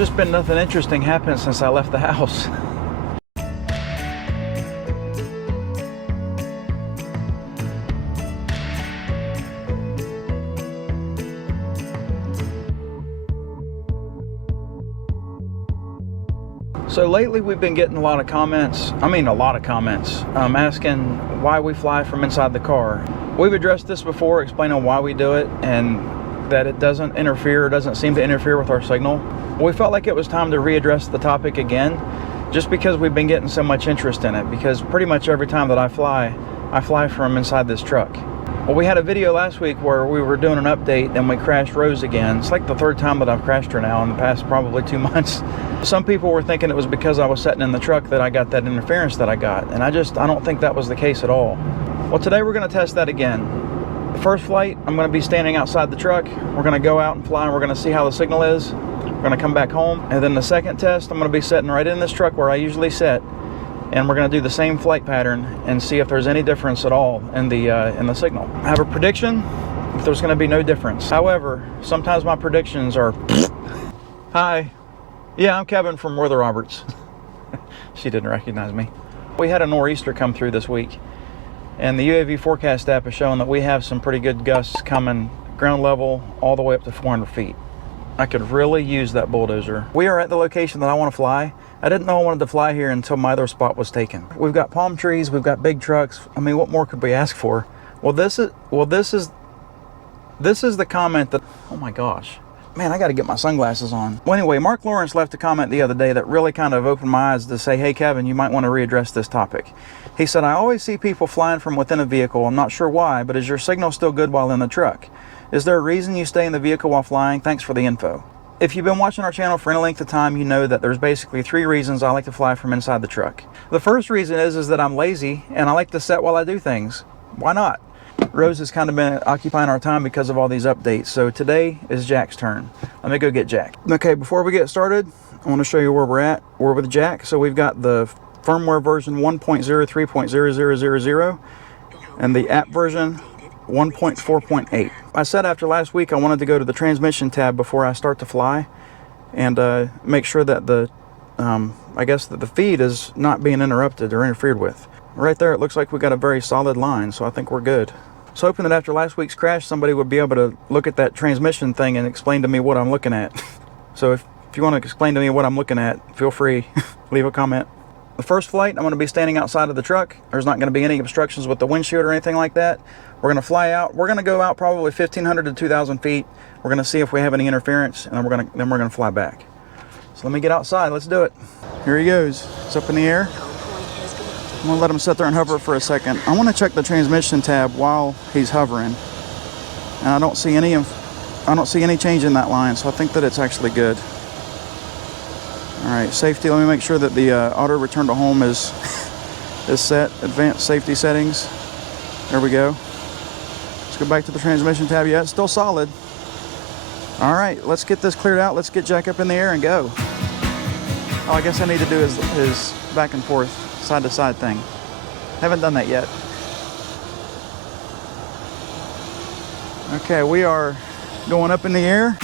just been nothing interesting happening since I left the house. So lately we've been getting a lot of comments, asking why we fly from inside the car. We've addressed this before, explaining why we do it and that it doesn't seem to interfere with our signal. We felt like it was time to readdress the topic again, just because we've been getting so much interest in it, because pretty much every time that I fly from inside this truck. Well, we had a video last week where we were doing an update and we crashed Rose again. It's like the third time that I've crashed her now in the past probably 2 months. Some people were thinking it was because I was sitting in the truck that I got that interference that I got, and I don't think that was the case at all. Well, today we're going to test that again. The first flight, I'm going to be standing outside the truck. We're going to go out and fly, and we're going to see how the signal is. We're going to come back home, and then the second test, I'm going to be sitting right in this truck where I usually sit, and we're going to do the same flight pattern and see if there's any difference at all in the signal. I have a prediction if there's going to be no difference. However, sometimes my predictions are Hi. Yeah, I'm Kevin from Worther Roberts. She didn't recognize me. We had a nor'easter come through this week, and the UAV forecast app is showing that we have some pretty good gusts coming ground level all the way up to 400 feet. I could really use that bulldozer. We are at the location that I want to fly. I didn't know I wanted to fly here until my other spot was taken. We've got palm trees, we've got big trucks. I mean, what more could we ask for? This is the comment that, oh my gosh. Man, I got to get my sunglasses on. Well, anyway, Mark Lawrence left a comment the other day that really kind of opened my eyes to say, hey, Kevin, you might want to readdress this topic. He said, I always see people flying from within a vehicle. I'm not sure why, but is your signal still good while in the truck? Is there a reason you stay in the vehicle while flying? Thanks for the info. If you've been watching our channel for any length of time, you know that there's basically 3 reasons I like to fly from inside the truck. The first reason is that I'm lazy and I like to sit while I do things. Why not? Rose has kind of been occupying our time because of all these updates. So today is Jack's turn. Let me go get Jack. Okay, before we get started, I want to show you where we're at. We're with Jack. So we've got the firmware version 1.03.0000 and the app version 1.4.8. I said after last week I wanted to go to the transmission tab before I start to fly and make sure that I guess that the feed is not being interrupted or interfered with. Right there, it looks like we got a very solid line, so I think we're good. I was hoping that after last week's crash, somebody would be able to look at that transmission thing and explain to me what I'm looking at. So if you want to explain to me what I'm looking at, feel free, leave a comment. The first flight, I'm going to be standing outside of the truck. There's not going to be any obstructions with the windshield or anything like that. We're going to fly out. We're going to go out probably 1,500 to 2,000 feet. We're going to see if we have any interference, and then we're going to fly back. So let me get outside. Let's do it. Here he goes. It's up in the air. I'm going to let him sit there and hover for a second. I want to check the transmission tab while he's hovering. And I don't see any change in that line, so I think that it's actually good. All right, safety. Let me make sure that the auto return to home is set. Advanced safety settings. There we go. Let's go back to the transmission tab. Yeah, it's still solid. All right, let's get this cleared out. Let's get Jack up in the air and go. All I guess I need to do is back and forth, side to side thing. Haven't done that yet. Okay, we are going up in the air.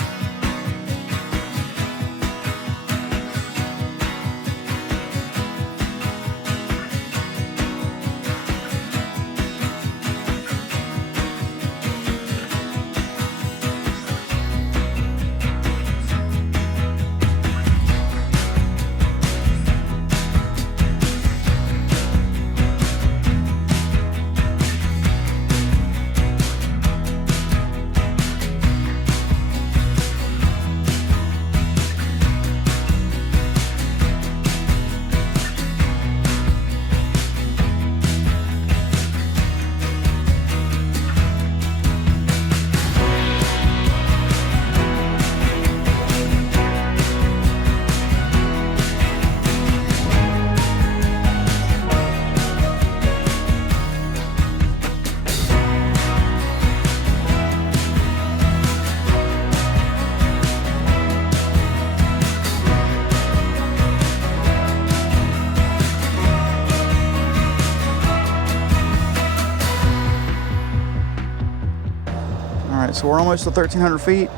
So we're almost to 1,300 feet.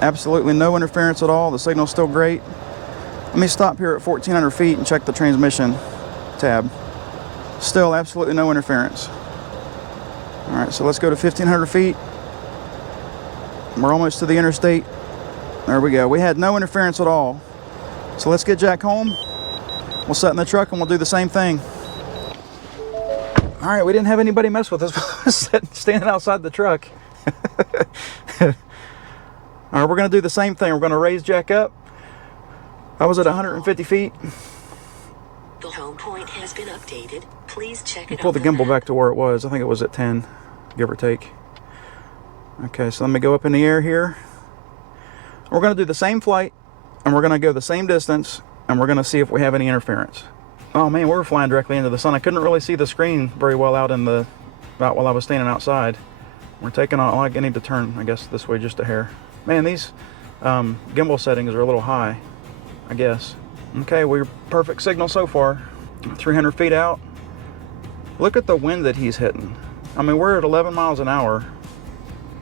Absolutely no interference at all. The signal's still great. Let me stop here at 1,400 feet and check the transmission tab. Still absolutely no interference. All right, so let's go to 1,500 feet. We're almost to the interstate. There we go. We had no interference at all. So let's get Jack home. We'll sit in the truck and we'll do the same thing. All right, we didn't have anybody mess with us. Standing outside the truck. All right, we're going to do the same thing. We're going to raise Jack up. I was at 150 feet. The home point has been updated. Please check it out. Pull the gimbal back to where it was. I think it was at 10, give or take. Okay, so let me go up in the air here. We're going to do the same flight, and we're going to go the same distance, and we're going to see if we have any interference. Oh man, we were flying directly into the sun. I couldn't really see the screen very well out while I was standing outside. We're taking on. I need to turn, I guess, this way just a hair. Man, these gimbal settings are a little high, I guess. Okay, we're perfect signal so far. 300 feet out. Look at the wind that he's hitting. I mean, we're at 11 miles an hour.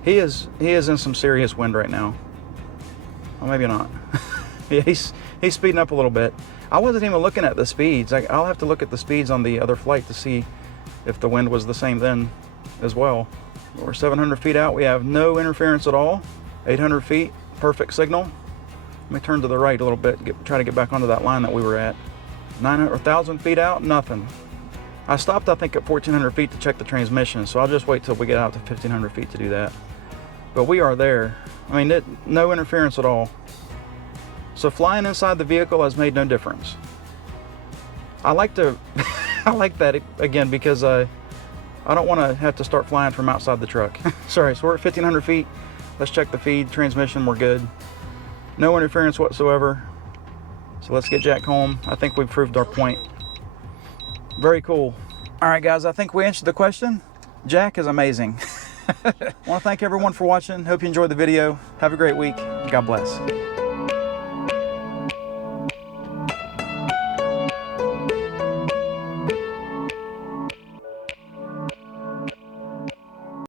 He is in some serious wind right now. Well, maybe not. Yeah, he's speeding up a little bit. I wasn't even looking at the speeds. I'll have to look at the speeds on the other flight to see if the wind was the same then as well. We're 700 feet out. We have no interference at all. 800 feet, perfect signal. Let me turn to the right a little bit, try to get back onto that line that we were at. 1,000 feet out, nothing. I stopped, I think, at 1,400 feet to check the transmission, so I'll just wait till we get out to 1,500 feet to do that. But we are there. I mean, no interference at all. So flying inside the vehicle has made no difference. I like to, I like that again because I don't want to have to start flying from outside the truck. Sorry, so we're at 1,500 feet. Let's check the feed, transmission, we're good. No interference whatsoever. So let's get Jack home. I think we've proved our point. Very cool. All right, guys, I think we answered the question. Jack is amazing. I want to thank everyone for watching. Hope you enjoyed the video. Have a great week. God bless.